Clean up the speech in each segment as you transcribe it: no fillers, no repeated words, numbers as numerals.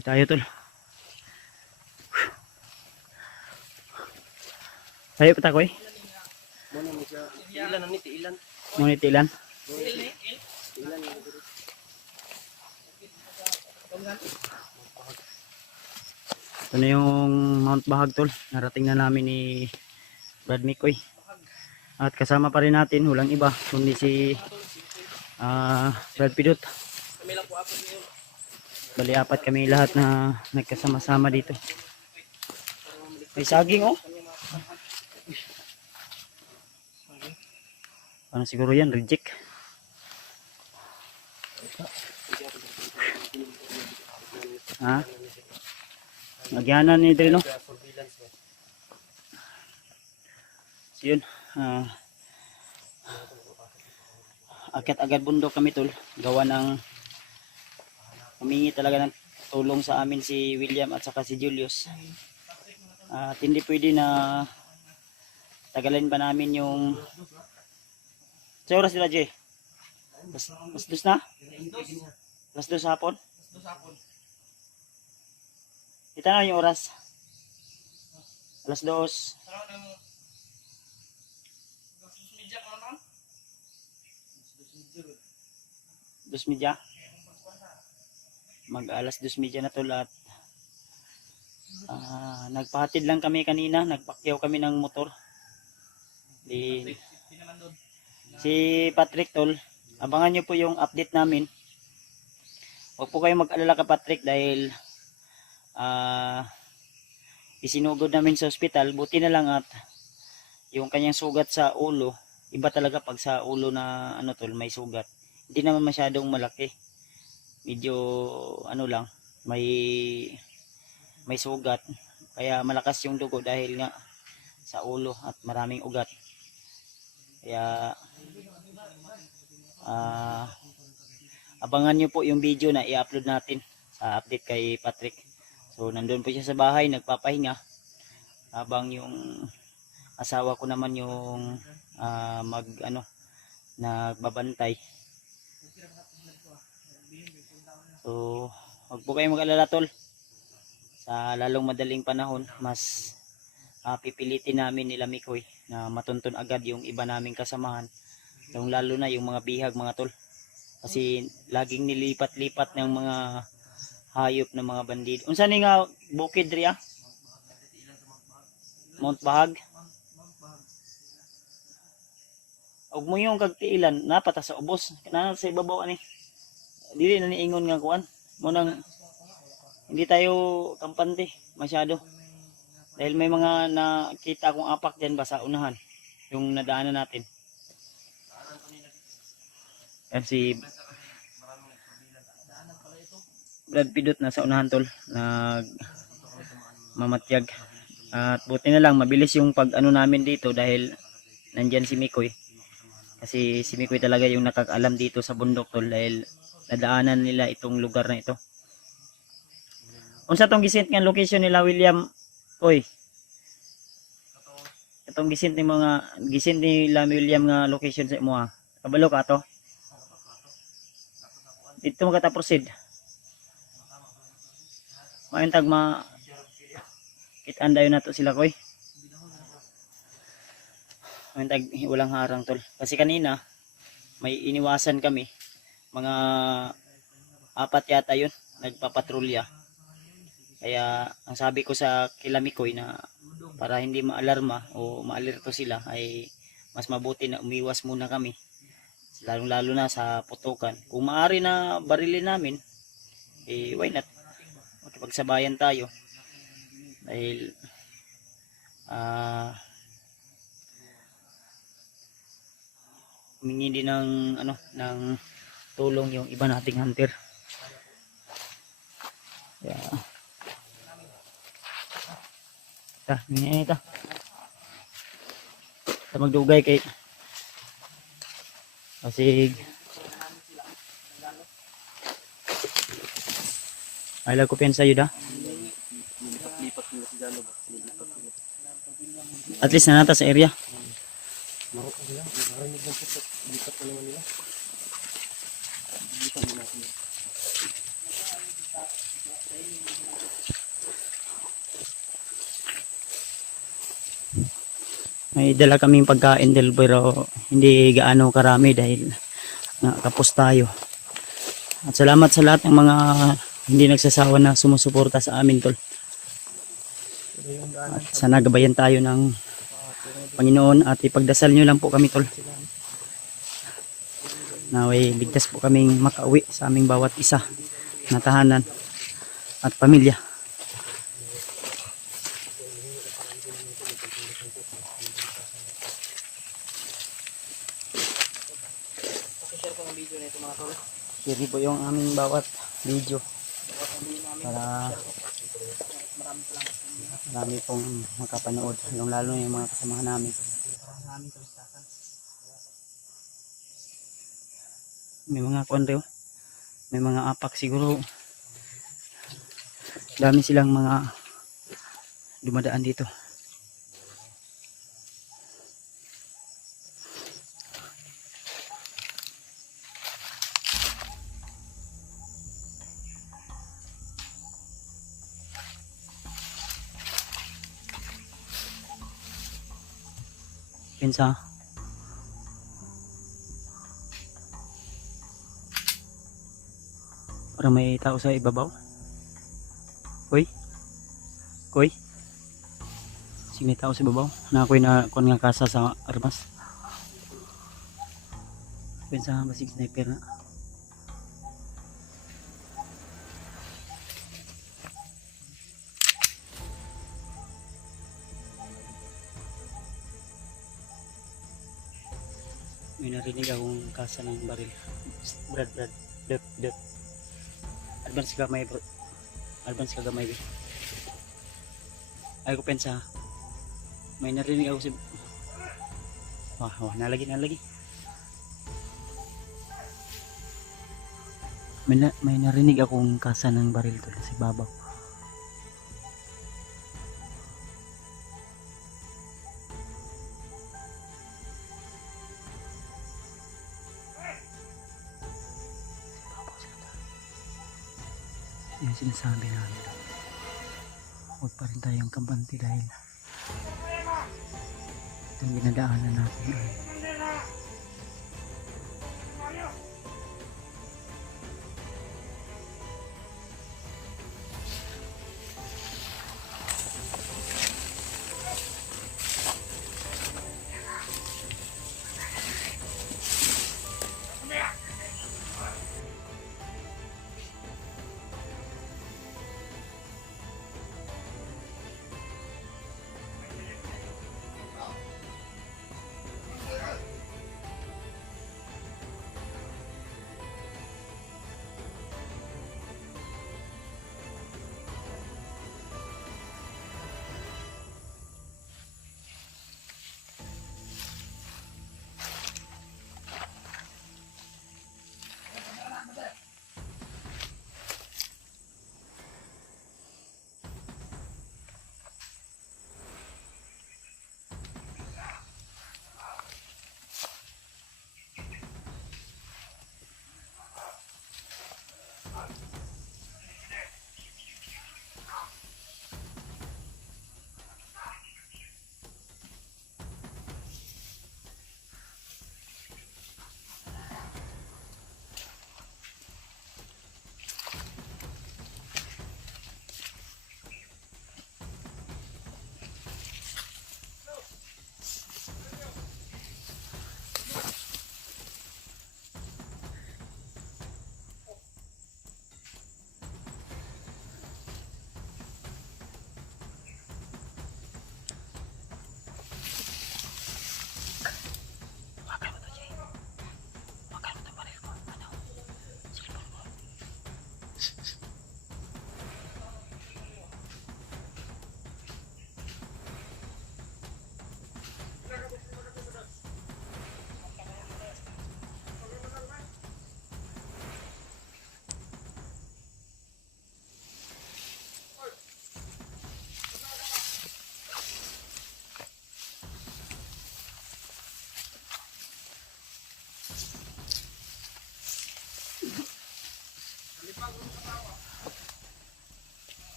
Tuloy tayo tol. Tayo pa takoy. Ilan ni ilan. Ngunit ilan? Ito na yung Mount Bahag tol. Narating na namin ni Brad Mikoy. At kasama pa rin natin, walang iba kundi si Brad Pidot. Bali apat kami lahat na nagkasama-sama dito. May saging oh. Ano siguro yan, reject. Ha? Nagyanan ni Dre no? So yun, akit agad bundok kami tol. Gawa ng humingi talaga ng tulong sa amin si William at saka si Julius. At hindi pwede na tagalin pa namin yung sa oras nila Jay. Mas dos na? Mas dos hapon? Kita na yung oras. Alas 2. Dos media. Mag alas 2:30 na to lahat. Nagpahatid lang kami kanina, nagpakyaw kami ng motor. Si Patrick tol, abangan nyo po yung update namin. Huwag po kayong mag-alala ka Patrick dahil isinugod namin sa ospital. Buti na lang at yung kanyang sugat sa ulo, iba talaga pag sa ulo na ano tol, may sugat. Hindi naman masyadong malaki. Medyo ano lang, may sugat. Kaya malakas yung dugo dahil nga sa ulo at maraming ugat. Kaya abangan nyo po yung video na i-upload natin sa update kay Patrick. So nandun po siya sa bahay nagpapahinga habang yung asawa ko naman yung nagbabantay. So huwag po kayong mag-alala tol. Sa lalong madaling panahon mas pipilitin namin nila Mikoy na matuntun agad yung iba naming kasamahan. Yung lalo na yung mga bihag mga tol. Kasi laging nilipat-lipat ng mga hayop ng mga bandido. Unsa ni nga bukid riya? Mount Bahag. Og mo yung kagtiilan napata sa ubos. Kana sa ibabaw ani. Dili na niingon nga kuan. Mo nang hindi tayo kampante masyado. Dahil may mga nakita akong apak diyan ba sa unahan. Yung nadaanan natin. Yan si Brad Pidot na sa unahan tol, mamatyag. At buti na lang mabilis yung pag ano namin dito dahil nandyan si Mikoy. Kasi si Mikoy talaga yung nakakaalam dito sa bundok tol dahil nadaanan nila itong lugar na ito. Unsa tong gisint nga location nila William? Oy. Itong gisint nila William nga location sa imo ha. Kabalo ka to? Dito mo kata-proceed. Maintag kitaan dayon nato sila koy. Maintag walang harang tol. Kasi kanina may iniwasan kami. Mga 4 yata yun. Nagpapatrolya. Kaya ang sabi ko sa kila Mikoy na para hindi maalarma o maalerto sila ay mas mabuti na umiwas muna kami. Lalo na sa putukan. Kung maaari na barilin namin, why not? Makipagsabayan tayo. Dahil humingi din ng tulong yung iba nating hunter. Yeah. Ita. Magdugay kay Pasig. Ay lang ko pensa yun At least na nata sa area. May dala kaming pagkain del, pero hindi gaano karami dahil nakapos tayo. At salamat sa lahat ng mga hindi nagsasawa na sumusuporta sa amin, tol. At sana gabayan tayo ng Panginoon at ipagdasal nyo lang po kami, tol. Naway ligtas po kaming makauwi sa aming bawat isa na tahanan at pamilya. Share po yung aming bawat video para marami pong makapanood, lalo na yung mga kasamahan namin. May mga kondeo, may mga apak siguro. Dami silang mga dumadaan dito. Pinsa. Parang may tao sa ibabaw. Koy. Koy. Sige, may tao sa ibabaw. Na ako'y na kuan nga kasa sa armas. Pinsa basig sniper na. May narinig akong kasa ng baril. Brad. Dep. Advance ka may bro. Advance ka gamay. Ay ko pensa. May narinig ako si wah, nalagi. May narinig akong kasa ng baril to sa babaw. Yung sinasabi namin, huwag pa rin tayong kabanti dahil itong ginadaanan natin ay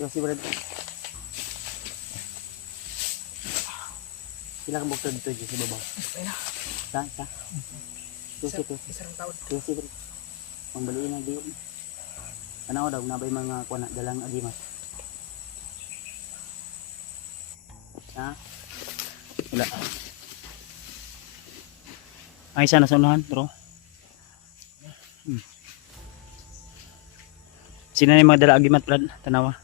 Yung si Brad. Sila ka bukod dito dyan sa babaw. Sa? Tusi. Isang taon. Tusi Brad. Ang baliin na diyo. Ano daw, nabay mga kuha na dalang agimat. Ha? Wala. Ay, isa na sa unahan, bro. Sino na yung mga dala agimat, Brad? Tanawa.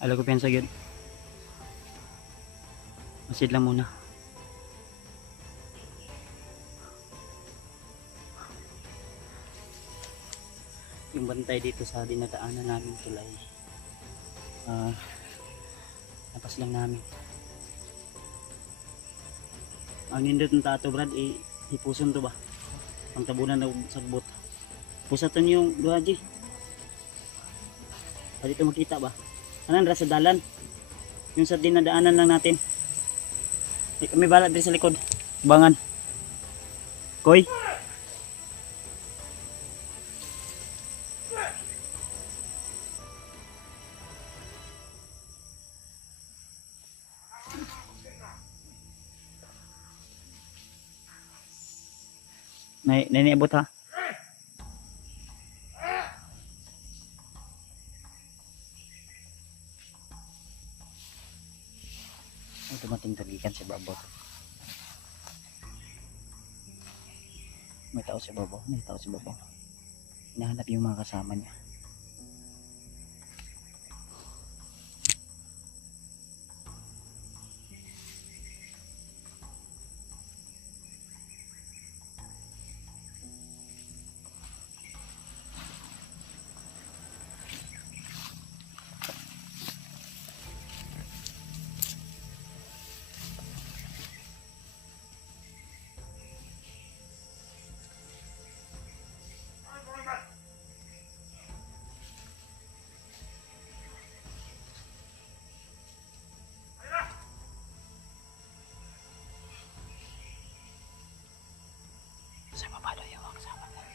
Alam ko pensa yun. Masid lang muna. Yung bantay dito sa dinadaanan namin tulay. Napas lang namin. Ang nindot ng tato, Brad, ipuson to ba? Ang tabunan na sagbot. Pusatan yung duhaji. Pwede ito makita ba? Anan ra sa dalan. Yung sa dinadaanan lang natin. May balat din sa likod. Bangan. Koy. Naniabot ha. Dumating tulikan sa babaw. May tao sa babaw. Hinahanap yung mga kasama niya. Sa baba daw yung kasama niya.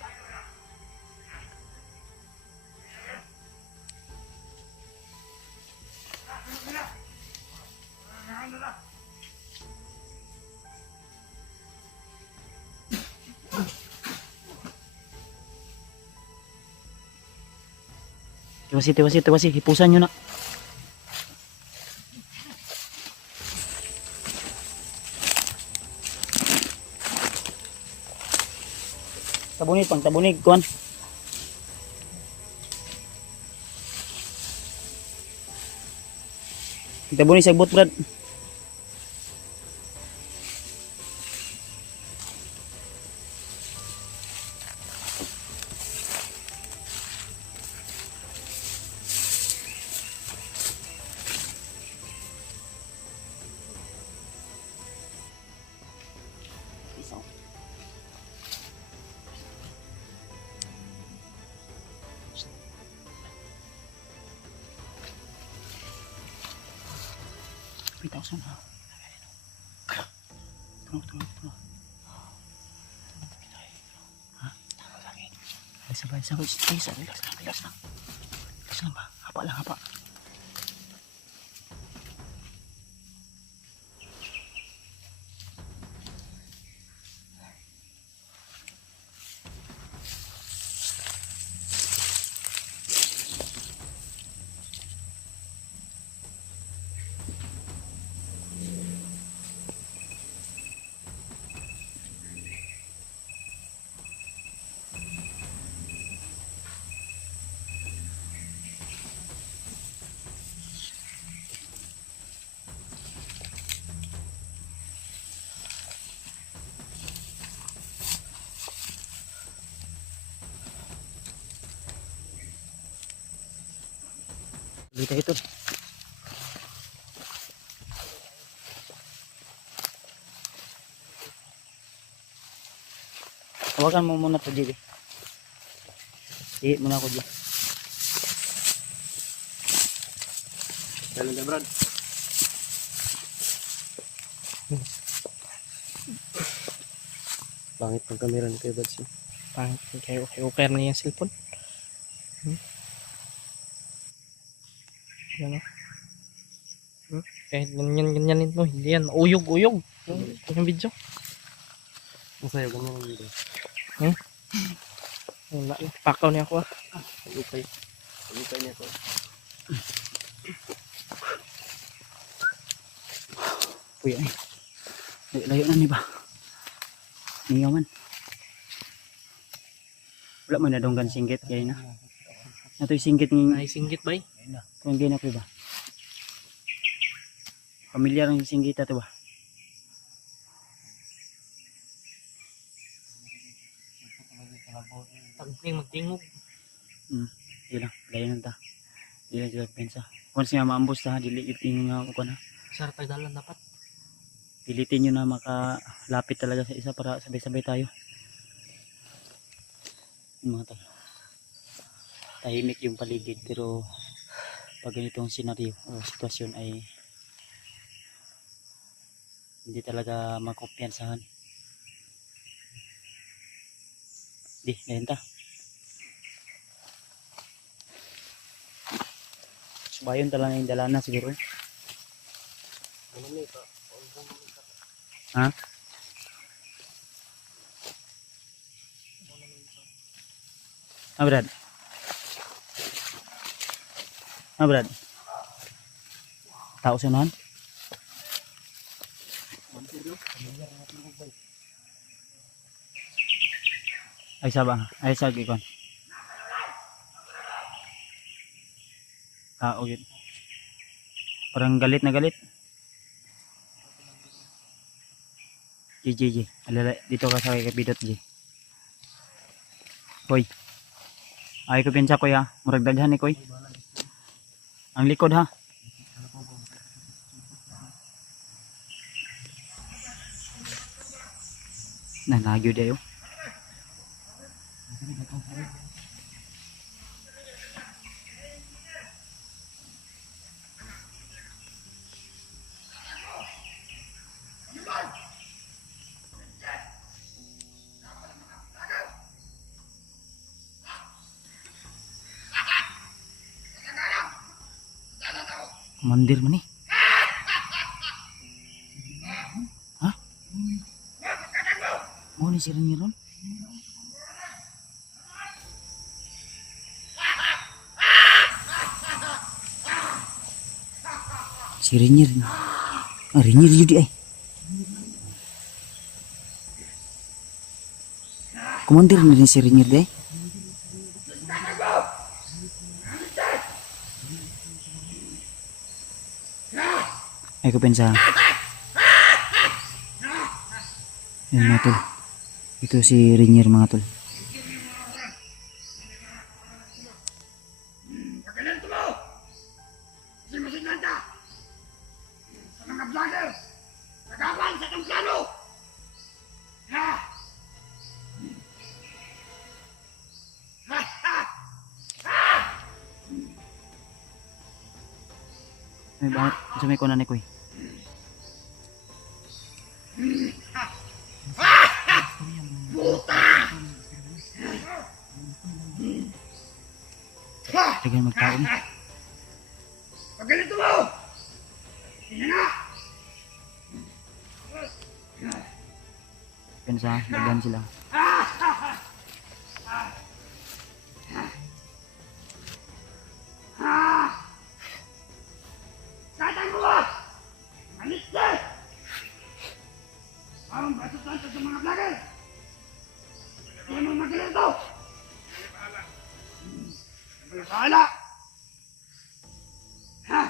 Tiwasi. Hipusan nyo na. Tabunid, kuan. Tabunid sa bot, Brad. May tao sa na. Tunggu. Ha? Sabay. Relax lang. Ba? Hapa lang. Dito ito. Hawakan mo muna to, JB. Ihit muna ako, JB. Dalan ka, Brad. Pangit ng camera ni Kuya Bads. Pangit kayo okay na yung cellphone. Yan o. Kahit ganyan mo, hindi yan uyog yung video. Masaya ka naman dito. Wala, pakaw niya ako. Pag-upay niya ko. Kuya eh. Layo na ni ba? Niyaw man. Wala man na donggan singgit kaya na. Ito yung singgit ng Ay, singgit ba eh? kung hindi na ko ba? Pamilyar ng singgit ito ba? Tagping magtingog. Di lang. Layo na ta. Di lang sila pensa. Kung siya maambos ta, dilitin nga ako na. Sarap tayo dalan dapat. Pilitin nyo na makalapit talaga sa isa para sabay-sabay tayo. Yung mga tol. Tahimik yung paligid pero pag ganitong senaryo o sitwasyon ay hindi talaga makumpiyansahan. Di, ngayon ta. Subayon talaga yung dalana siguro. Ha? Brad. Brad. Tao siya naman? Ay sabang, ay sagi kon. Tao gid. Parang galit na galit. Ji. Alala dito ka sa kay Bidot Ji. Koy. Ay ko pinsa ko ya, murag daghan ni Koy. Ang likod ha. Nagyo dayo. Mandir man eh. Ha? Mau ni si Rainier ron? Si Rainier. Rainier judi ay. Kumandir na rin si Rainier day. Ay ko pensa. Yan mga tol. Ito si Rainier mga tol. Pagkalanto mo! Simusinanta! Sa mga vlogger! Nagapan sa itong plano! Ha! Ha! Ha! Ay bakit? Sa may kunan ni Koy. Tagal magtao mo. Pagkalanto mo! Hindi na! Pensa, daghan sila. Tatang mo! Alis na! Ang basutan sa mga vlogger! Hindi mo magalanto! Bahala! Ha!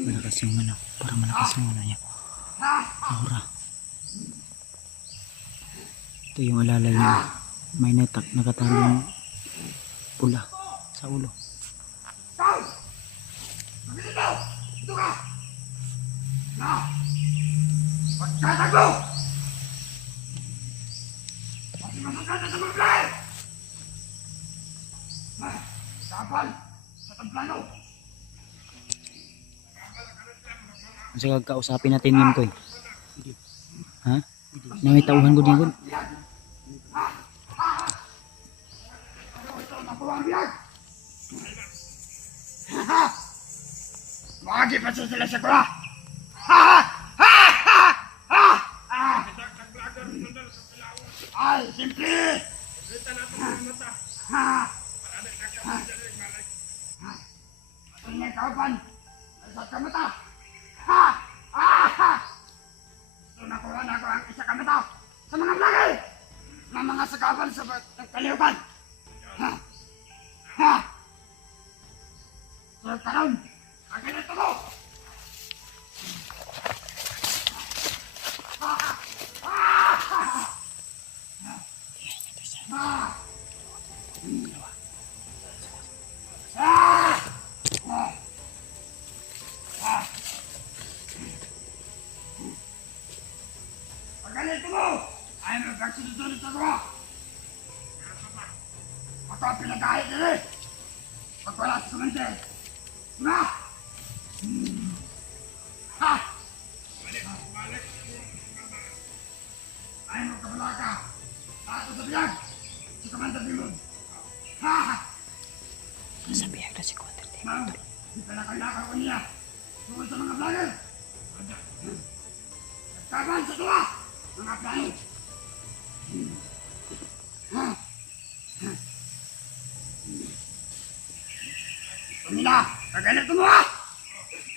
Malakas yung ano. Parang malakas yung ano niya. Aura. Ito yung alalay niya. May nakatalong pula sa ulo. Ikaw! Magkita daw! Ito ka! Na! Magkatago! Pati masagkata sa mga play! Kapal! Sa tamplano! Kasi kakausapin natin yun ko eh. Ha? Nangitauhan ko din ko. Nakuha ang biyag! Ha! Magi pa sila sa kura! Ha! Ha! Ha! Ha! Ha! Ay, simple! Ha! Ha! Ang may kaupan! Isa ka mata! Ha! Ha! Ha! Ito nakuha na ako ang isa ka mata sa mga vlogger ng mga sagapan sa kaliupan! Ha! Ha! So, karon, ang ganito mo! Ha! Ha! Ha! Ha! Ang ganito mo! Ay, magkaksinunod sa gawa! Ako ang pinagkahit nila eh! Pag wala sa sumente! Na! Ha! Ay mo kabala ka! Ato sa biyag! Si Commander Dimon! Ha! Nasa biyag na si Commander Dimon. Ma'am! Di pala kailangan ko niya! Tungkol sa mga vlogger! Nagkaban sa tuwa! Mga plano! Ha! Tumila! Kaganito mo ha!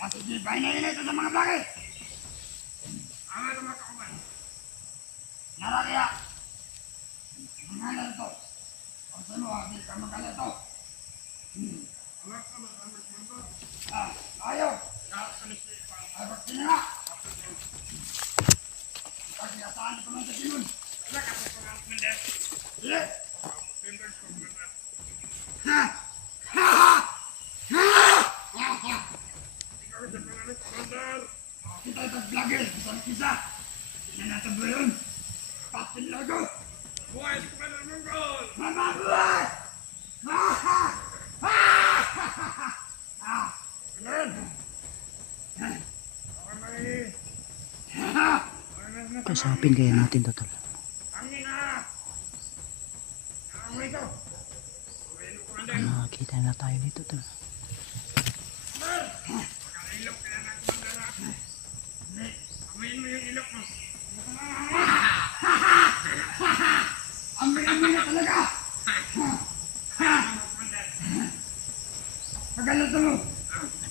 Masisipay na yun ito sa mga vlogger! Ang ito mga kakuman! Nara kaya! Mga narito! Kung saan mo hindi ka magkalito! Ayaw! Ay, bakit nga? Pag-iasaan ko ng Dimon! Sige! Ha! Ha! Ha! Kita ito vlogger, isa. Tingnan natin ba yun? Patin logo. Buhay sa Commander Mongol! Mama buhay! Kausapin kaya natin to tol. Nakakita na tayo dito tol. Amin na talaga! Pagkalito mo!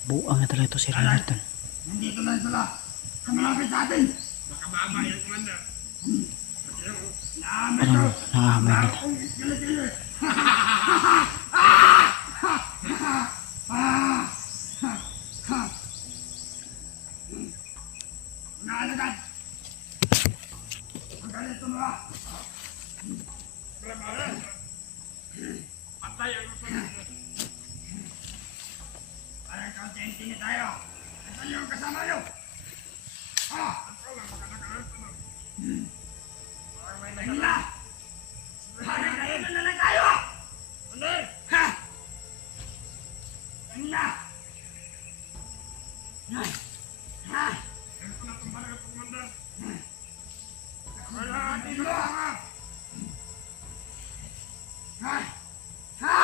Buang na talaga ito si Rainer tol. Nandito lang sila sa malapit sa atin! Parang naamoy nila. Naalagad! Pagkalito mo ha! Parang kaunti na tayo! Nasaan yung kasama nyo? Ha? Kanila! Parang kayo na lang tayo! Ha? Kanila! Ha? Ha? Wala dito ha! Ha? Ha?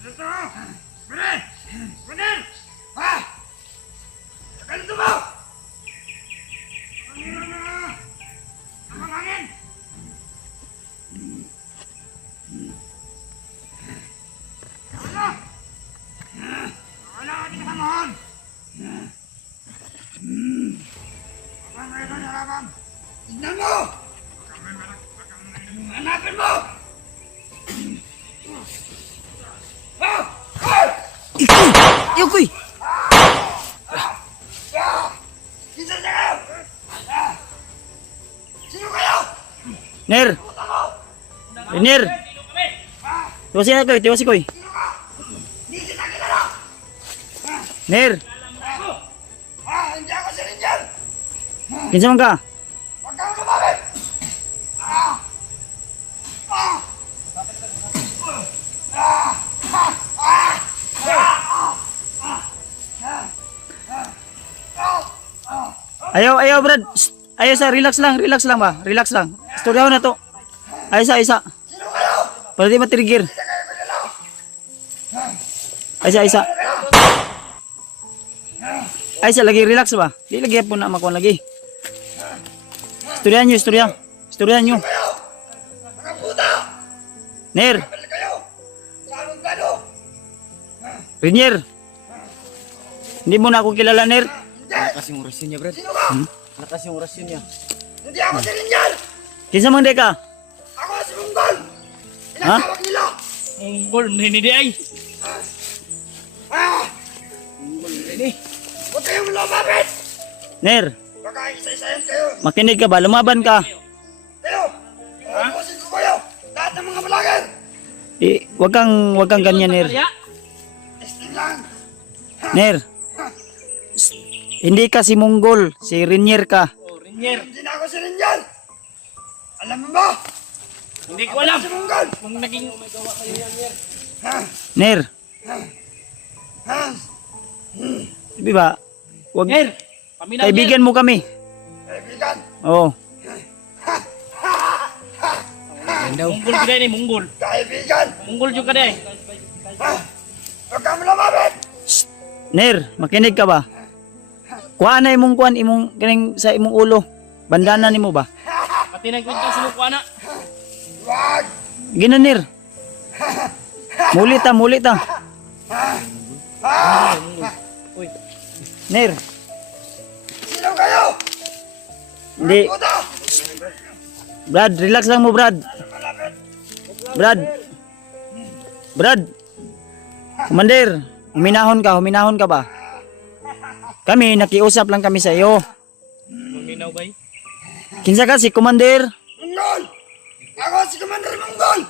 Dito! Bili! Bili! Ha? Ganito mo! Kanina na! Ang hangin! Wala! Wala ka din kasamahan! Abang kayo na labang! Tignan mo! Hanapin mo! Oh! Oh! Yukoy! Isa siya! Sino ka? Ner. Ner. Tiwasin ako, tiwasin ko. Hindi kita kilala. Ner. Hindi ako si Ranger. Kinsa man ka? Huwag kang lumapit. Ayaw Brad. Shh. Ayaw sa relax lang ba? Relax lang. Istoryaho na to. Ayaw sa. Sino kayo? Para di matrigger. Aysa. Aysa lagi relax ba? Di lagi po na makuha lagi. Istoryahan nyo. Mga puta. Ner. Kapal kayo. Sa anong plano? Rinier. Hindi mo na ako kilala, Ner. Lakas yung orasyon niya, Brad. Sino ka? Lakas yung orasyon niya. Hindi ako si Ranger. Kinsa man di ka? Ako si Munggol. Tinatawag nila. Munggol, hindi ay. Huwag kayong lumapit. Ner, Baka isa-isayan kayo. makinig ka ba? Lumaban ka. Kayo. Ubusin ko kayo. Lahat ng mga vlogger. Wag kang ganyan, Ner. Testing lang. Ner. Shh. Hindi ka si Monggol, si Rinier ka. Rinier, Hindi na ako si Ranger. Alam mo ba? hindi ko alam. Si Munggol. Kung naging Ner, di ba? Wag Ner, paminaw kaibigan mo kami. Kaibigan. Oo. Munggol ka din munggol. Kaibigan. Munggol juga din. Huwag kang lumapit. Ner, makinig ka ba? Kuha na imong kaning sa imong ulo. Bandana nimo ba? Pati nang kwento sa mukha na. Huwag. Gina, Ner. Mulit ta. Uy, Ner, Sino kayo? hindi. Puta. Brad, relax lang mo, Brad. Brad. Commander, huminahon ka ba? Kami, nakiusap lang kami sa iyo. paminaw ba? Kinsa ka si Commander? Munggol. Ako si Commander Munggol.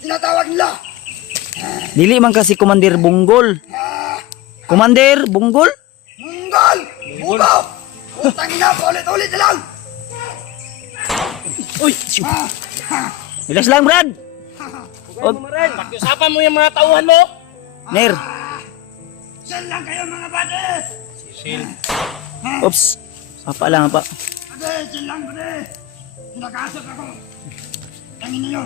Tinatawag nila. Dili man ka si Commander Bunggol. Commander Bunggol? Munggol. Bubo. Utang ina po ulit-ulit na lang. Uy, Relax lang, Brad. Wag, pakiusapan mo yung mga tauhan mo. Ner. Diyan lang kayo mga bade. Sil. Oops. Apa lang, apa. Bade, diyan lang bade. Sinakasap ako. Tangin niyo.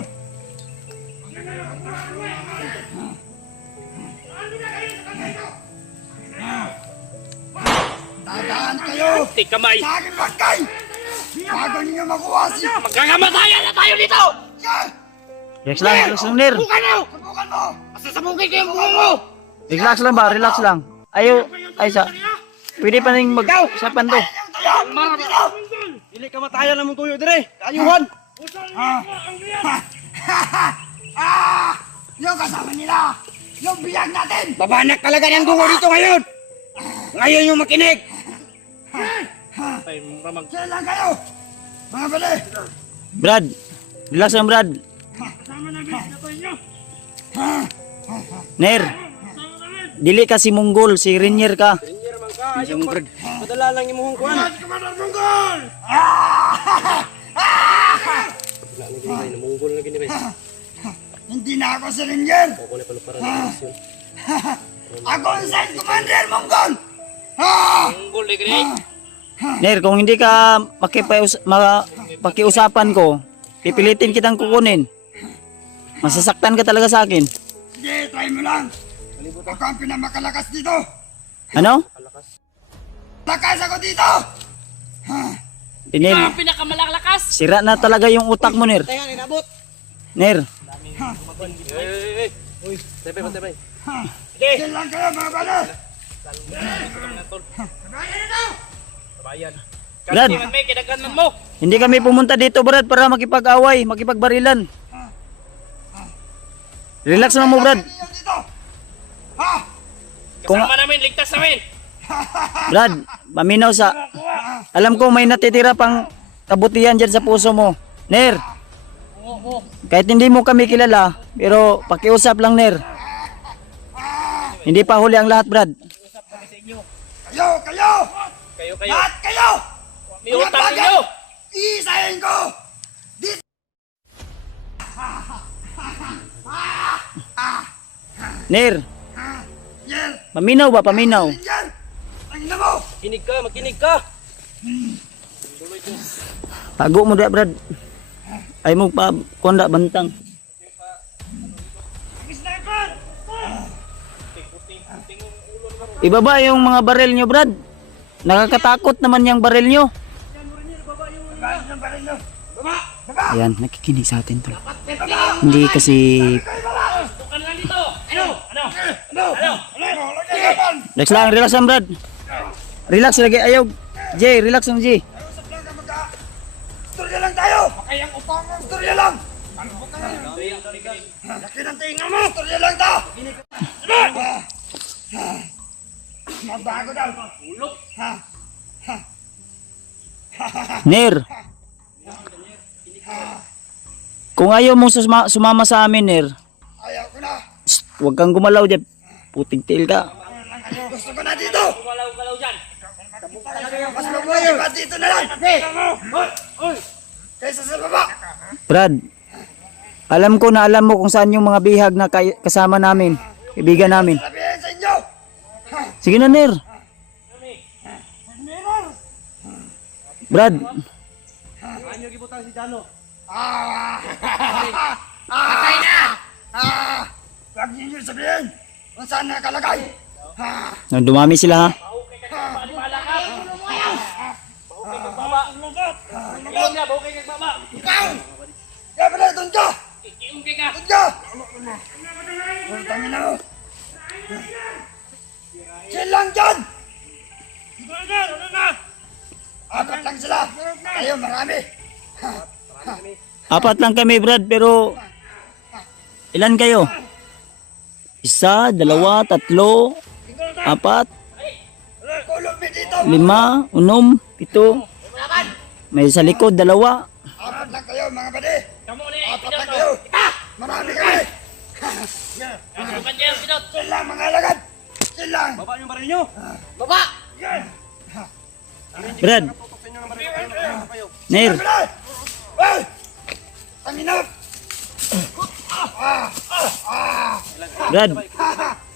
Dadaan kayo. Tik kamay. Sa aking bagay. Bago ninyo makuha si... Magkakamatayan na tayo dito. Yan! Relax lang, Ner. Subukan mo. Subukan mo! Masasabugin ko yung buho mo. Relax lang ba? Relax lang. Ayaw, ay sa. Pwede pa rin mag-usapan to. Dili ka matayan namang tuyo dire. Kaayuhan. Yung kasama nila! Yung biyag natin! Babanak talaga ng dungo dito ngayon. Ngayon yung makinig. Ay, mamag. Diyan lang kayo! Mga bade! Brad. Relax lang, Brad. Ner. Dili ka si Monggol, si Rinier ka. Ayaw mo, Brad. Padala lang yung muhong kuhan. Commander Munggol! Namunggol lagi ni Bay. Hindi na ako si Ranger! Ako na pala para ng orasyon. Ako ang Side Commander Munggol! Munggol di gani. Ner, kung hindi ka pakiusapan ko, pipilitin kitang kukunin. Masasaktan ka talaga sa akin. Sige, try mo lang! Ako ang pinamakalakas dito! Ano? Lakas ako dito! Ner, Ang pinakamalakas. sira na talaga yung utak mo, Ner. Tayan, inabot. Ner, Uy, tebay, tebay. Diyan lang kayo mga bade! Bayan. Brad, Kasi man may kidaganan mo. hindi kami pumunta dito, Brad, para makipag-away, makipagbarilan. Relax lang mo, Brad. Ninyo dito! Ha? Kung- Kasama namin, ligtas namin. Brad, paminaw sa... Alam ko may natitira pang kabutihan dyan sa puso mo. Ner, Kahit hindi mo kami kilala, pero pakiusap lang, Ner. Hindi pa huli ang lahat, Brad. Kayo! Kayo! Kayo. Lahat kayo! May utang ninyo! Iisahin ko! Dito! Ner, Yan! paminaw ba? Paminaw. Yan! Ang ina mo! Makinig ka! Tago mo da, Brad. Ay mo pa, konda bantang. Sniper! Ibaba yung mga baril nyo, Brad. Nakakatakot naman yung baril nyo. Baba ng baril nyo! Baba! Baba! Ayan, nakikinig sa atin, tol. Hindi kasi... Ano? Relax lang, relax lang, Brad. Relax lagi, ayaw. Jay, relax lang, Jay. Usap lang ka magka... Storya lang tayo! Makayang utang mo! Storya lang! Ano ba kayo? Laki ng tinga mo! Storya lang to! Magbago daw! Ulok! Ha? Ner. Kung ayaw mong sumama sa amin, Ner, Ayaw ko na! huwag kang gumalaw dyan. Puting tail ka. Gusto ko na dito! Galaw-galaw dyan! Mas mabuhay pa dito na lang! Kaysa sa baba! Brad, alam ko na alam mo kung saan yung mga bihag na kasama namin. Kaibigan namin. Sabihin sa inyo! Sige na, Ner. Brad, Anyo gibutang si Dano. Patay na! Huwag ninyo sabihin kung saan nakalagay! dumami sila, ha? Ikaw! Kaya pala, doon ka! Doon ka! Tangin na mo! Chill lang dyan! Apat lang sila! Kayo marami! Apat lang kami, Brad, pero ilan kayo? Isa, dalawa, tatlo, apat, Kulog mo dito! 5, 6, 7. May sa likod, 2. Apat lang kayo mga bade! Apat lang kayo! Marami kami! Chill lang mga alagad! Chill lang! Baba yung baril nyo. Brad, Tutok sa inyo ng baril kayo. Ner, Hey! Tangin na! Brad,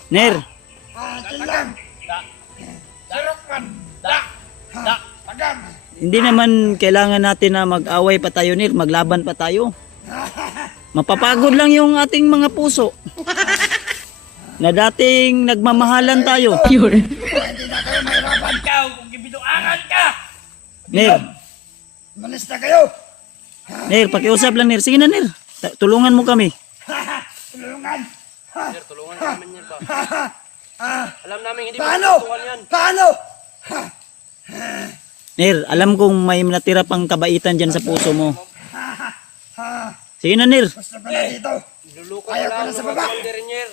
Ner, Chill lang! Sirokman! Tagam! hindi naman kailangan natin na mag-away pa tayo, Ner, maglaban pa tayo. Mapapagod lang yung ating mga puso. Na dating nagmamahalan tayo. Hindi na kayo mahirapan! Ikaw kung gibinuangan ka! Ner, Malis na kayo! Ner, pakiusap lang, Ner. Sige na, Ner. Tulungan mo kami. Tulungan! Sir, tulungan namin yan ba? Alam namin hindi Paano? tulungan yan. Paano? Ner, alam kong may natira pang kabaitan dyan sa puso mo. Sige na, Ner. Gusto ko na dito! Niluluko Ayaw ka ko lang na sa ng baba. mga commander.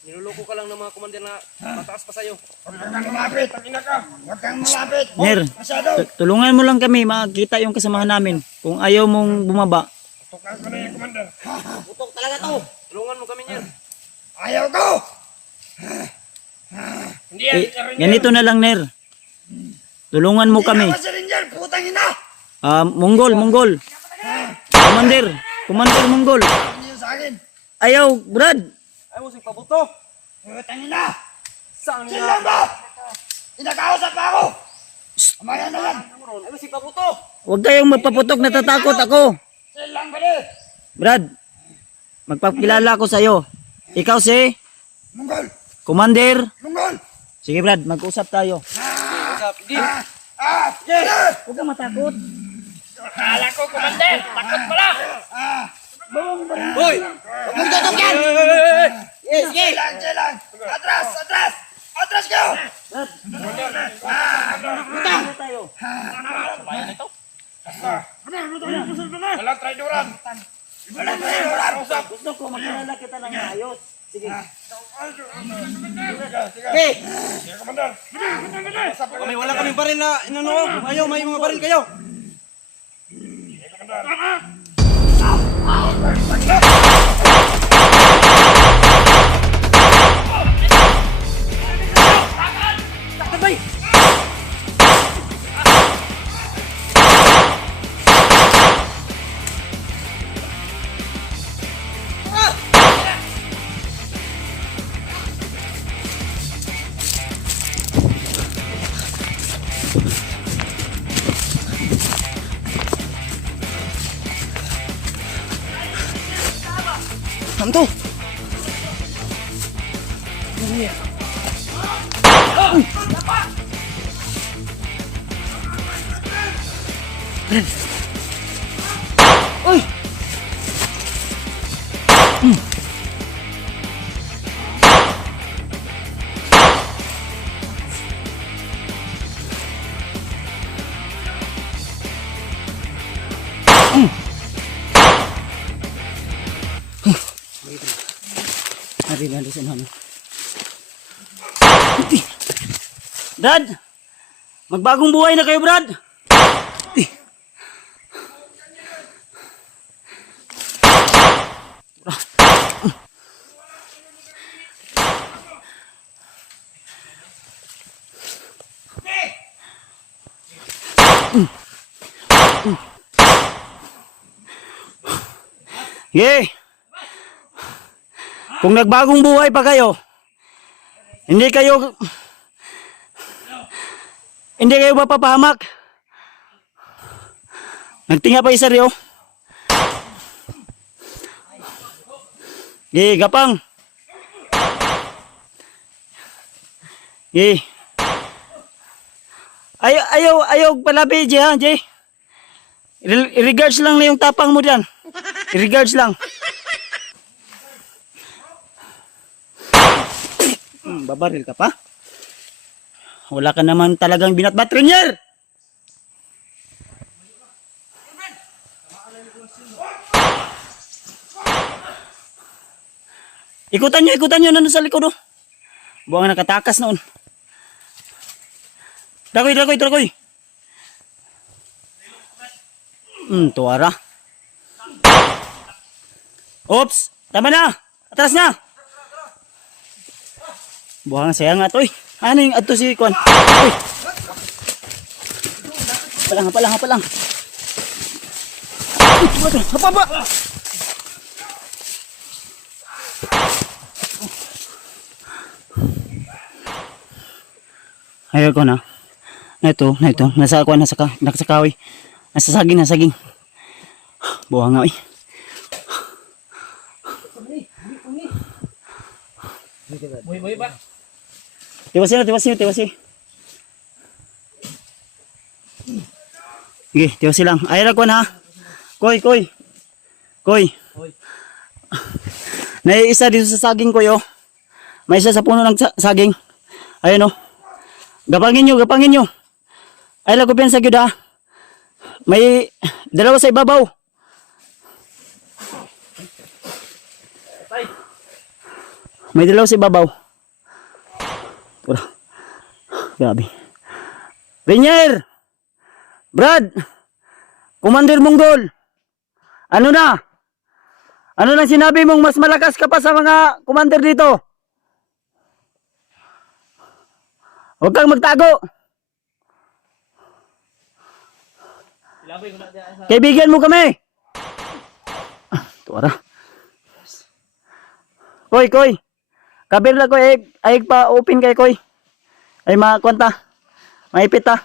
Niluluko ka lang ng mga commander na mataas pa sa'yo. Huwag kang lumapit! Huwag kang malapit! Ner, Masyado! tulungan mo lang kami. Makakita yung kasamahan namin. Kung ayaw mong bumaba. Tukan ko na yung commander! Putok talaga to. Tulungan mo kami niyan. Ayaw ko! Ganito na lang, Ner. Tulungan mo kami. Hindi ako si Ranger! Putang ina! Monggol. Commander, Monggol. Huwag niyo sa akin! Ayaw, Brad. Ay mo si pabuto. Putang ina! Saan Chill nila? lang ba? Inakausap pa ako! Amaya na yan! Ay mo si pabuto. Huwag kayong magpaputok. Natatakot ako. Chill lang bali! Brad, magpapakilala ko sa'yo. Ikaw si Munggol! Commander. Munggol! Sige, Brad, mag-usap tayo. Hindi. Yes! Huwag kang matakot. Kala ko, commander! Takot pala! Hoy! Yes, yes! Chill lang! Atras! Atras! Atras kayo! Walang traidoran! Walang traidoran! Gusto ko makilala kita ng ayos. Sige. Hey! Commander! Kami wala kaming baril na inano. Ayaw, may mga baril kayo. Hantu. Uy. Nari sa namin. Brad! Magbagong buhay na kayo, Brad! Yay! Kung nagbagong buhay pa kayo, hindi kayo mapapahamak. Nagtinga pa isa rin, oh. Gapang. Ayaw palabi, Jay, ha, Jay. I-regards lang na yung tapang mo dyan. I-regards lang. Babaril ka pa? Wala ka naman talagang binatbat, Rainier! Ikutan nyo nandun sa likod, oh. Buwang nakatakas noon. Dragoy. Tuwara. Oops! Tama na! Atras na! Buhang saya nga to, eh. Ano yung ato si Kwan? Uy! Hapalang. Hapa! Ayaw ko na. Na ito. Nasa kawi. Nasa saging. Buhang nga, eh. Buhay ba? Tiwasi. Sige, tiwasi lang. Ayaw ko na, ha. Koy. Naiisa dito sa saging ko, yo. May isa sa puno ng saging. Ayun, oh. Gapangin nyo. Ay, lago piyan sa gyud, ha. May dalawa sa ibabaw. May dalawa sa ibabaw. Grabe. Rainier! Brad! Commander Monggol! Ano na? Ano nang sinabi mong mas malakas ka pa sa mga commander dito? Huwag kang magtago! Kaibigan mo kami! Tuwara. Koy! Kabirla ko, ayag pa open kay Koy. Ay makakwanta. Maipit, ha.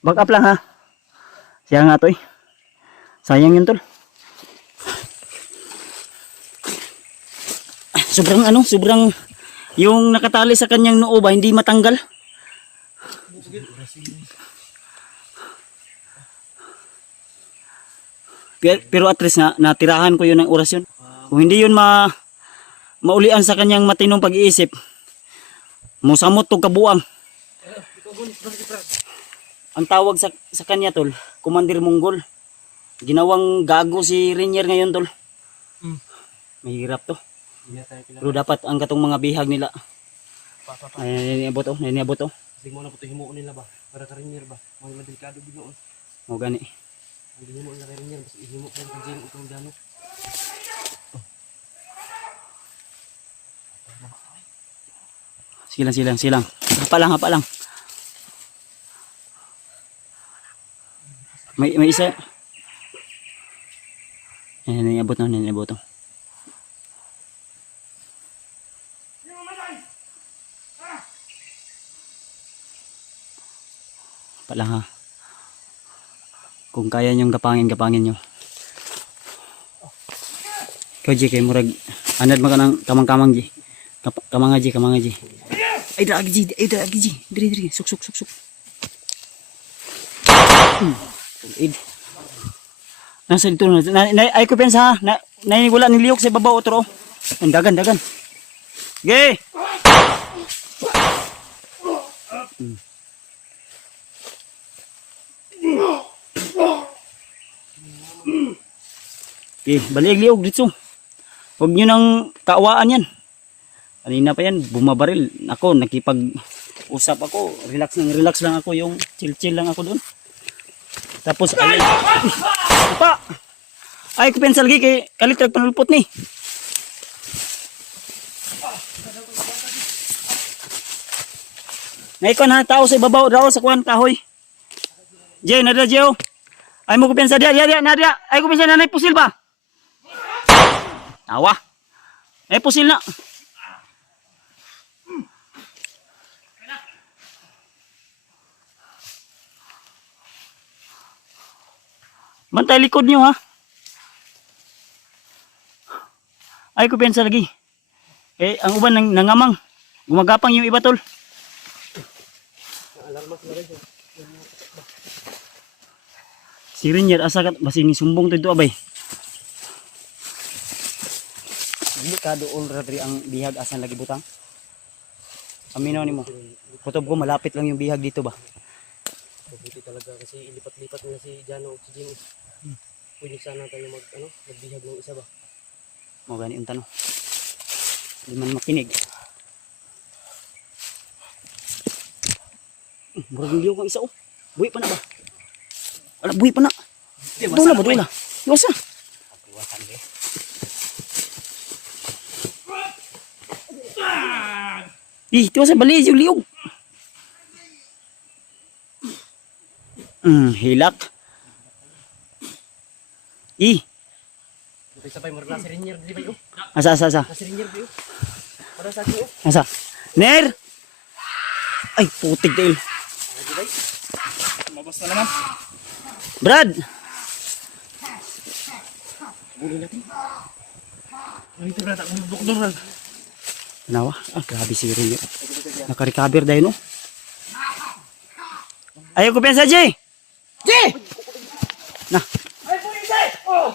Back up lang, ha. Siya nga to, eh. Sayang yun, tol. Sobrang yung nakatali sa kanyang noo ba, hindi matanggal. Pero at least natirahan ko yun ng orasyon. Kung hindi yun maulian sa kanyang matinong pag-iisip, musamot tong kabuang. Ang tawag sa kanya, tol, Commander Monggol. Ginawang gago si Rainier ngayon, tol. Mahirap to. Pero dapat ang katong mga bihag nila. Ay, naniabot to. Sige mo na po ito himuon nila ba? Para ka Rainier ba? Mga delikado bignoon. O gani. Hindi mo ang laki rin yan. Basta ihimo pa yung kajing itong dano. Silang. Hapa lang. May isa. Yan, niabot na. Hapa lang ha. Kung kaya nyong gapangin nyo. Ikaw, G, kay murag. Anad mo ka ng kamang-kamang, G. Kamanga, G. Ay, dragi, G. Diri. Suk. Nasa dito na. Ay ko pensa ha. Nainigula ni Liok sa babaw otro. Ang dagan. Ge! Balik Liok dito. Huwag nyo nang kaawaan yan. Kanina pa yan, bumabaril. Ako, nakipag-usap ako. Relax lang ako. Yung chill lang ako doon. Tapos, ay, apa! Ay, kupensa lagi kay kalitrag panulpot ni. Naikon ha, tao sa ibabaw daw sa kuwan kahoy. Jay, nada Jay. Ay mo kupensa dia. Ay kupensa na pusil ba? Tawa. Ay pusil na. Bantay likod nyo ha. Ay ko pensa lagi. Ang uban nangamang. Gumagapang yung iba tol. Si Rainier asa ka basing sumbong to abay. Dili ka dool radri ang bihag asan lagi butang. Aminaw nimo. Kutob ko malapit lang yung bihag dito ba. Mabuti talaga kasi ilipat-lipat na si Jano o si Jimmy. Pwede sana tayo magbihag ng isa ba? Mo gani ang tanong. Di man makinig. Murag liyo kang isa oh. Buhi pa na ba? Wala buhi pa na. Doon na. Iwasa. Iwasan be. Tiwas sa bali yung liyog. Hilak. Sabay mo na si Rainier di ba yo? Asa. Si Rainier di yo. Para sa akin yo. Asa? Ner! Ay, putik dahil. Mabas na naman. Brad! Bulin natin. Ay, ito brad. Bukod doon brad. Nawa? Grabe si Rio. Naka-recover dahil no? Ayaw ko pensa, Jay! Jay! Na. Ay, pulis ay! Oh!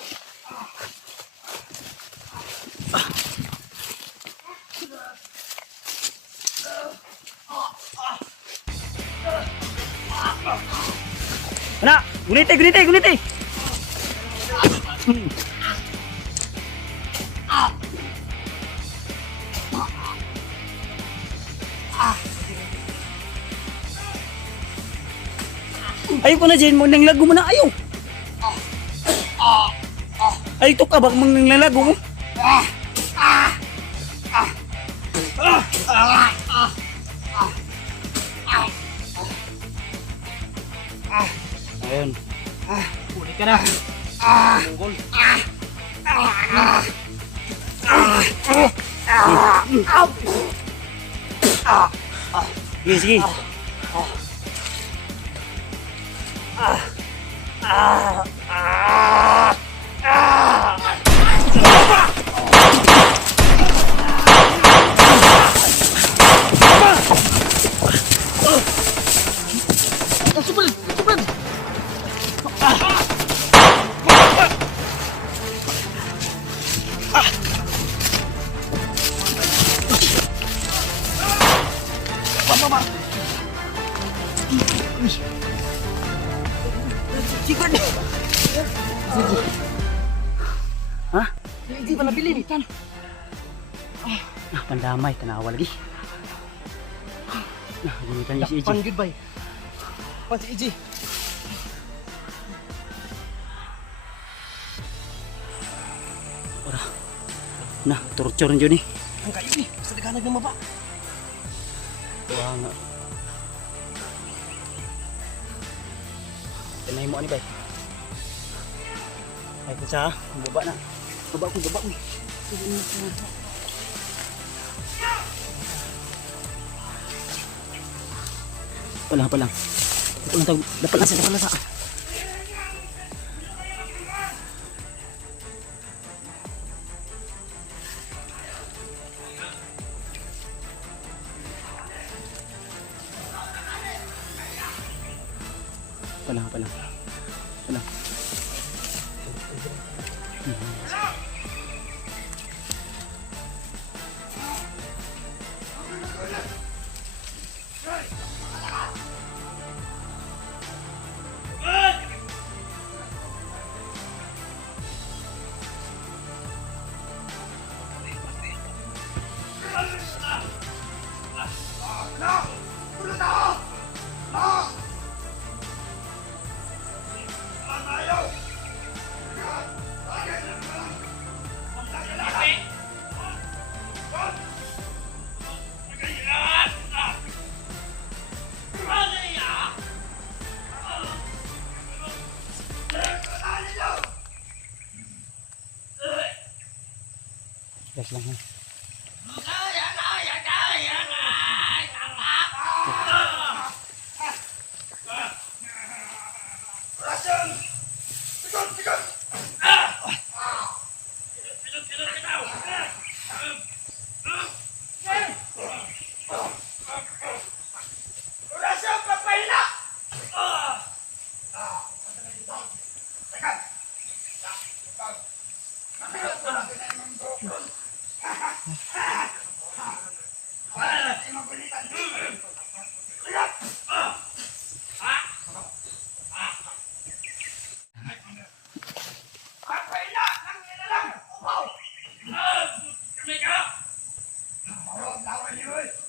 Anak, guniti. Ayaw ko na dyan, nanglago mo na, ayaw. Ay, ito ka, bak nanglago mo. Ayun. Huli ka na. Munggol. Sige. Ha? Hindi ba nabilin? Pandamay, tanawa lagi. Gunitan niya si EJ. Pan goodbye. Pan si EJ. Na, torture nyo ni. Ang kayo eh. Basta naghanag ng maba. Wah nga. Tinay mo ani bay. Ay ko sa baba na. Baba ko. Palang. Dapat lang sa. Palang. Gas lang ha.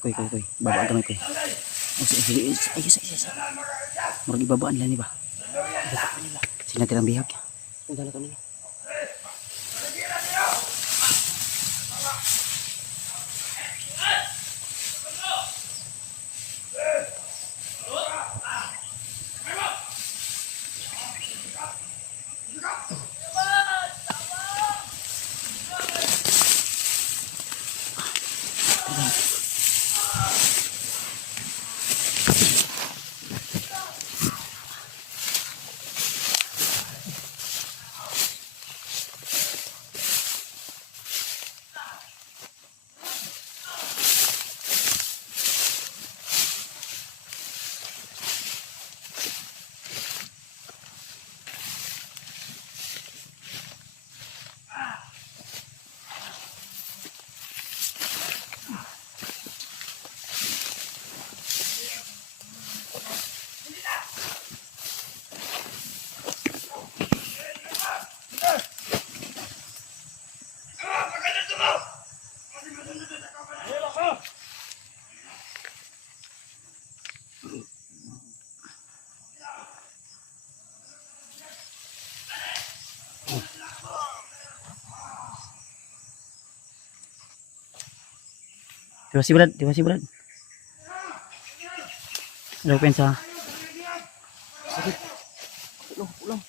Koy. Baba gamay koy. Oh, sige. Ay. Murag ibabaan lang ni ba? Sila tirang bihag. Punta na kami. Di ba si Brad? Hello, pensa. Ulang.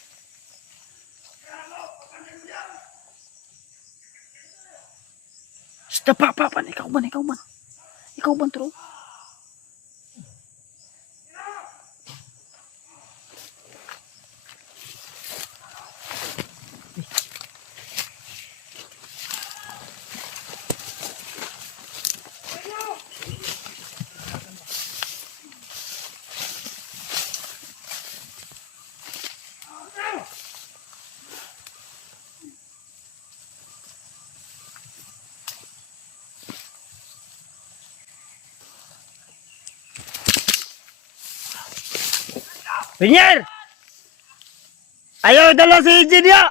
Stop, pa. Ikaw ban, tro. Pinyer! Ayaw dala si Ijin ya!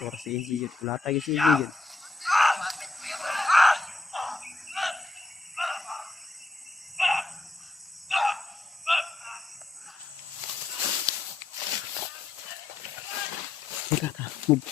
Tuwara si Ijin. Kulata si Ijin. Teka, move.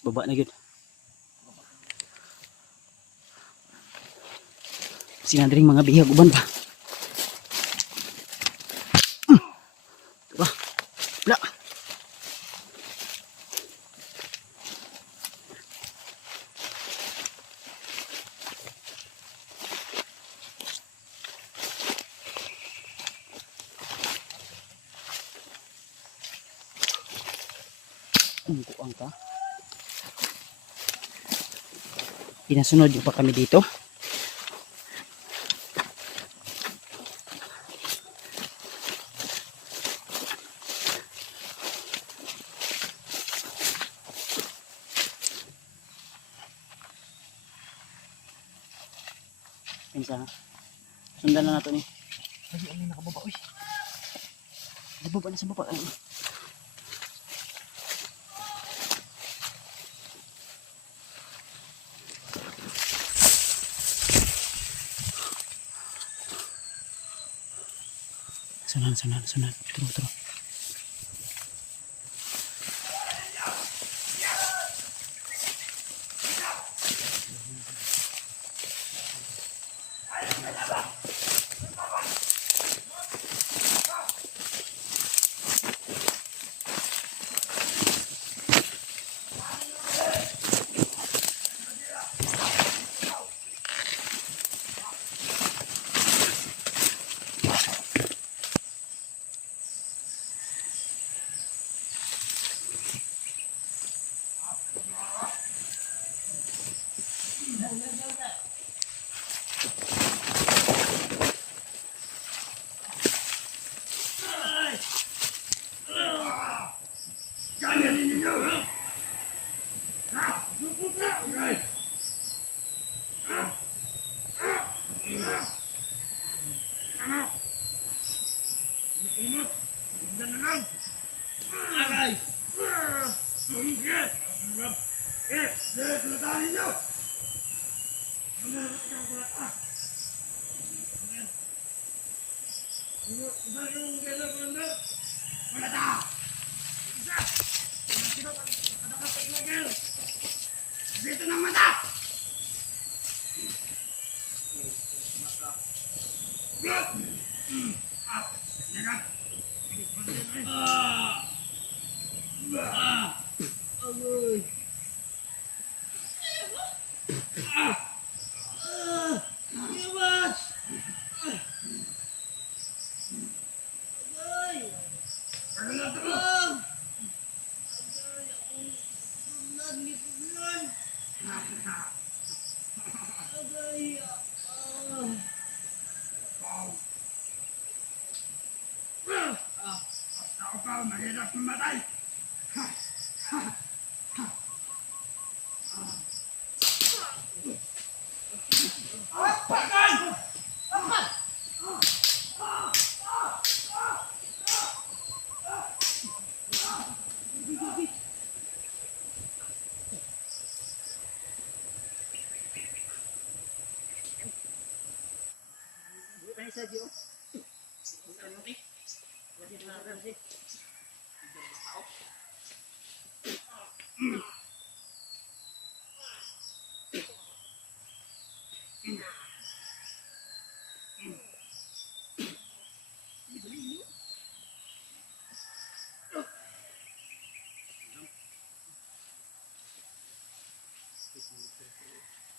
Sa baba na yun. Sinadring mga bihag uban pa. Diba? Wala. Kuang ka. Pinasunod yung pa kami dito. Pinsa, sundan na nato ni. Ay, ay, nakababa, uy. Nababa na sa baba. Ay. Sunan. Turo. Dito ng mata! Mahirap mamatay.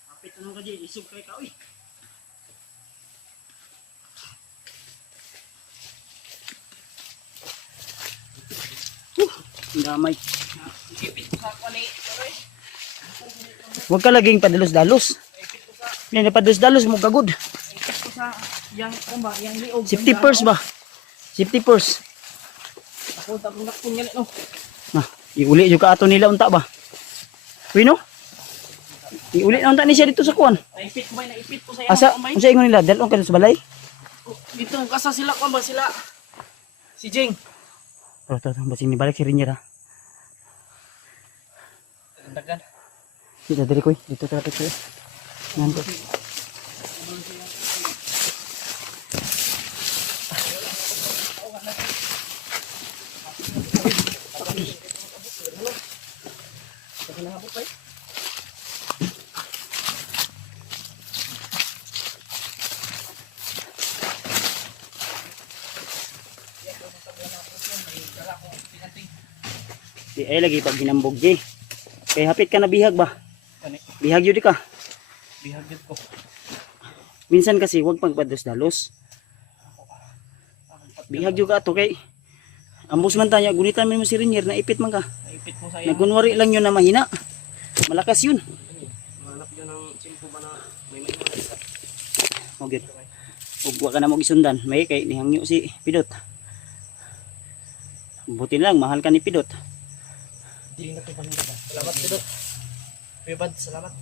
Kapit anong ka dyan, isog kay ka, uy. Ang damay. Huwag ka laging padalos-dalos. Yan, padalos-dalos mo kagod. Yang ba, yang liog. Safety first ba? Safety first. Ako tapos nakpun yan no. Nah, iuli juga ato nila unta ba? Uy no? Iuli na unta ni siya dito sa kuan. Naipit ko ba? Naipit ko sa Asa, unsa ingon nila? Dalon ka sa balay? Dito ang kasa sila ko ba sila? Si Jing. Pero basing ni balik si Rinyer ha. Dagan. Dito diri koy, dito traffic ko. Nganto. Di ay lagi pag hinambog di. Kay hapit ka na bihag ba? Bihag yun di ka. Bihag yun ko. Minsan kasi wag pagpados-dalos. Bihag yun ka ato kay ambos man tayo, gunitan mo si Rinyer na ipit man ka. Naipit mo sa iyo. Nagkunwari lang yun na mahina. Malakas yun. Hanap yun ng simpo ba na may isa. Okay. Ug wa ka na mo gisundan. May kay nihangyo si Pidot. Buti lang mahal ka ni Pidot. Dili na to paninda ba? Salamat Pidot. Kuya Bad, salamat.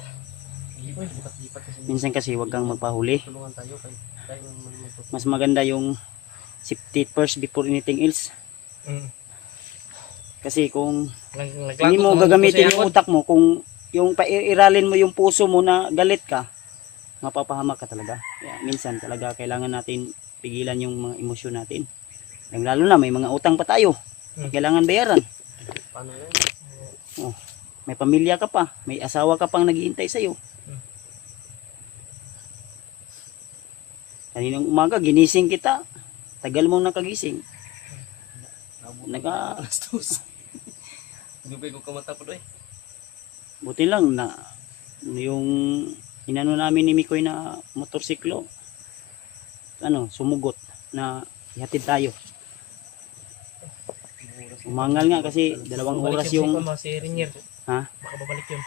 Lipat kasi Minsan kasi wag kang magpahuli. tulungan tayo kay tayo magtutulungan. Mas maganda yung safety first before anything else. Kasi kung hindi mo gagamitin yung utak mo, kung yung pairalin mo yung puso mo na galit ka, mapapahamak ka talaga. Kaya minsan talaga kailangan natin pigilan yung mga emosyon natin. Lalo na may mga utang pa tayo. Kailangan bayaran. Paano yan? May pamilya ka pa, may asawa ka pang naghihintay sa iyo. Kaninang umaga ginising kita. Tagal mong nakagising. Gastos. Dugay ko kamata po doy. Buti lang na yung inano namin ni Mikoy na motorsiklo sumugot na ihatid tayo. Umangal nga kasi 2 oras yung si Rinyer. ha? Baka babalik yun.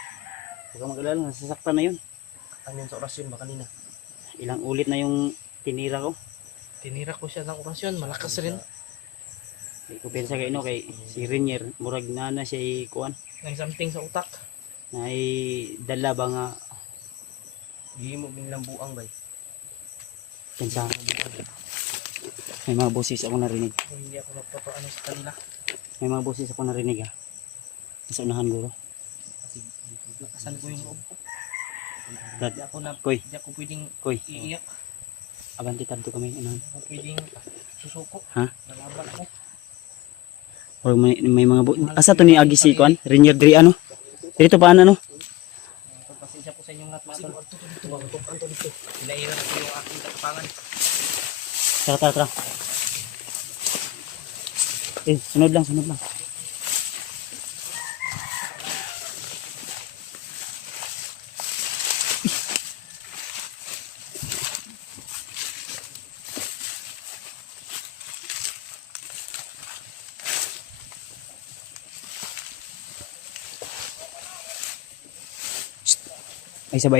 Huwag kang mag-alala, nasasaktan na yun. Ano sa orasyon ba kanina? Ilang ulit na yung tinira ko. Tinira ko siya ng orasyon. Malakas rin. Hindi ko pensa kay kay si Rinyer murag na siya kuan May something sa utak. na dala ba nga Hindi mo binilang buang bay. pensa. May mga boses ako narinig. Hindi ako magpapaano sa kanila. May mga boses ako narinig ha. Sa unahan guro. Lakasan ko yung loob ko. Dad, Hindi ako pwedeng koy, iiyak. abanti tanto kami unahan. Hindi ako pwedeng susuko. Ha? Nalaban ako. Or may mga asa to ni Agi si kuan? Rinyer diri ano? Dito pa ano? Pagpasensya po sa inyong lahat mga tol. Anto dito. Pinairan ko yung aking katapangan. Tara. Sunod lang. Ay, saba.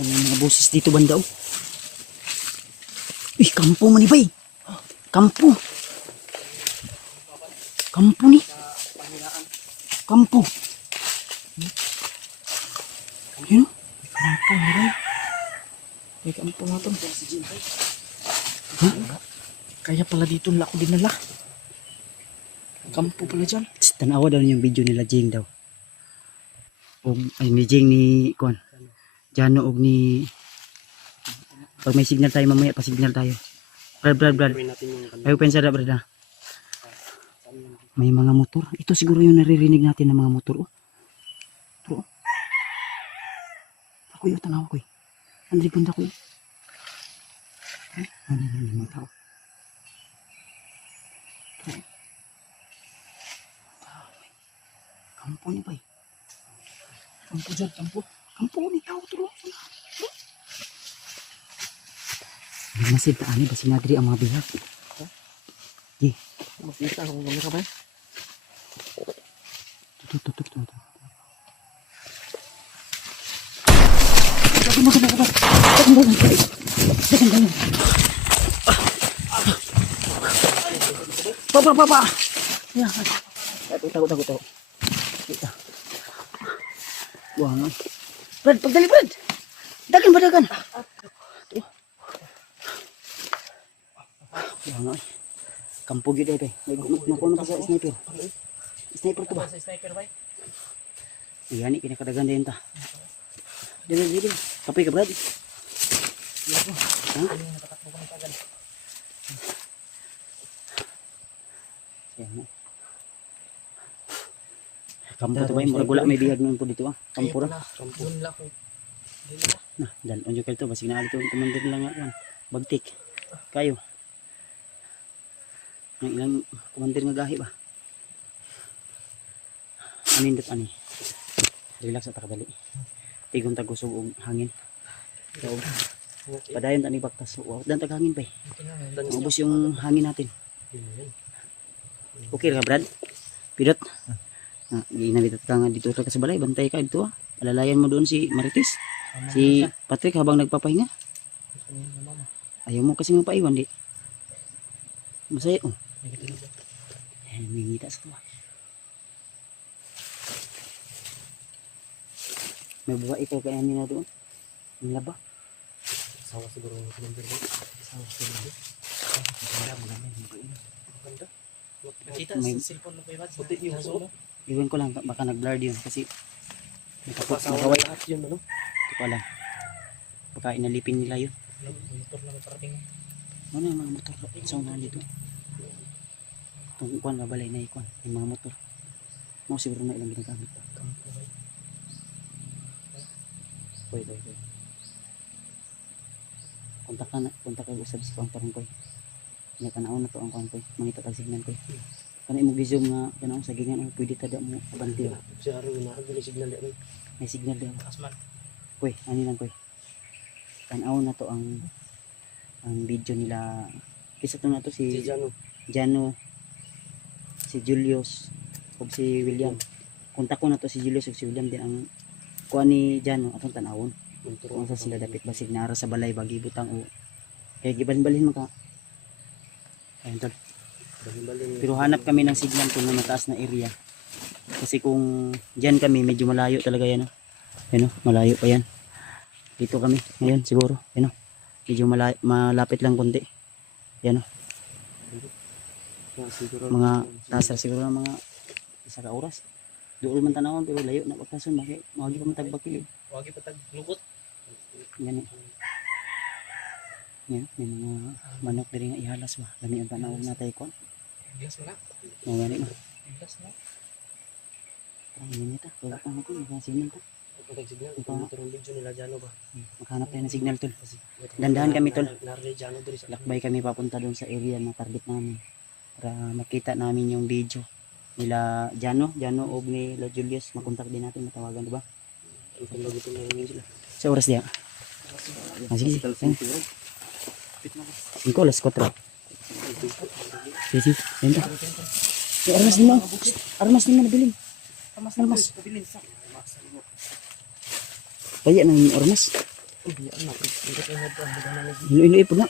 May mga boses dito banda oh. Kampo man ni bay. Kampo ni. Kampo. Yun. Kampo ni bay. May kampo nga to. Ha? Kaya pala dito nila ako dinala. Kampo pala dyan. Tanawa daw yung video nila Jing daw. Ay ni Jing ni Kuan. Jano og ni pag may signal tayo mamaya pa signal tayo. Brad. Gawin natin yung kanina. Ayaw pensa da brad. May mga motor. Ito siguro yung naririnig natin ng mga motor. Oh. Ito. Oh. Ako yung tanaw ko eh. Andri banda ko eh. Ano mga tao. Ito. Kampo ni bay. Kampo dyan, kampo. Kampo ni tao tulong. Masid ta ani basi nadri ang mga bihag. Makita kung gamit ka ba? Tutok. Papa. Ya. Tago. Kita. Wah, man. Brad, pagdali, Brad. Dagan. Wah, man. Kampo gid ay. Nakuha na pa sa sniper. Sniper to ba? Sa sniper ba? Iyan, kinakadagan din ta. Dili. Kapoy ka, Brad. Ha? Ano yung nakatakbo ko ng tagal? Yan. Kampo to ba? Murag wala may bihag nun po dito ah. Kampo ra. Doon lang ko. Nah, dan unjuk to basig na alito komandir lang nga yan. Bagtik. Kayo. Ang ilang komandir nga gahi ba? Anindot ani. Relax at kadali. Tigong tagusog og hangin. So, padayon tani baktas. Wow, dan tag hangin pa. Maubos yung hangin natin. Okay ka, Brad? Pidot. Ginamitat ka nga dito ka sa balay, bantay ka dito ah. Alalayan mo doon si Marites. Si Patrick habang nagpapahinga. Ayaw mo kasi mapaiwan di. Masaya oh. May ngita sa tuwa. May babae ka kaya nila doon. Ang laba. Sawa siguro ng commander mo. Sawa siguro. Maganda. Nakita May- sa cellphone mo pa yun. Puti yung Nasa suot. ulo. Iwan ko lang baka nag-blur yun kasi Sawa nakaway. lahat yun, ano? Ito ko lang. Baka inalipin nila yun. Motor na may parating. Ano yung mga motor sa unahan dito? Itong ikuan, mabalay na ikuan. Yung mga motor. Mga siguro na ilang ginagamit pa. Pwede. Kontak ka usab si counter ko. Natanaw na to ang kuan ko. Mangita tag signal ko. Kana imo gi-zoom nga kana sa gingan pwede tada mo abanti. Si Aro yung nakagin yung signal yan. May signal din. Asman. Koy, ani lang koy. Tanaw na to ang video nila. Kisa to na to Si si Jano. Jano, si Julius, ug si William. Kontak ko na to si Julius ug si William din ang kuan ni Jano atong tanawon. Kung sa sila dapit basig nara sa balay bagi butang o kaya gibalin maka. Ayun tol. Pero hanap kami ng signal kung na mataas na area. Kasi kung diyan kami medyo malayo talaga yan. Ano, malayo pa yan. Dito kami ngayon siguro. Ano, medyo malapit lang konti. Yan o. Mga tasa siguro ng mga isa ka oras. Doon man tanawan pero layo na pagkason bakit magi pa matagbakil. Wagi pa taglugot. Yan. Yan, may mga manok diri nga ihalas ba. Lami ang tanawon natay kon. Glass mo na. Mo gani na. Glass na. Ang minita, wala pa ako mga signal ta. Pag signal, motor ang video nila Jano ba? Makahanap tayo ng signal tol. Dandahan kami, tol. Narin Jano diri sa Lakbay kami papunta doon sa area na target namin para makita namin yung video nila Jano og ni La Julius. Makontak din natin, matawagan, di ba? Ang lagutin na yung sila. Sa oras diya. Sige. 5 alas 4. Sige. Yan ta. Armas din mo nabilin. Armas. Kaya nang armas. Ino po na.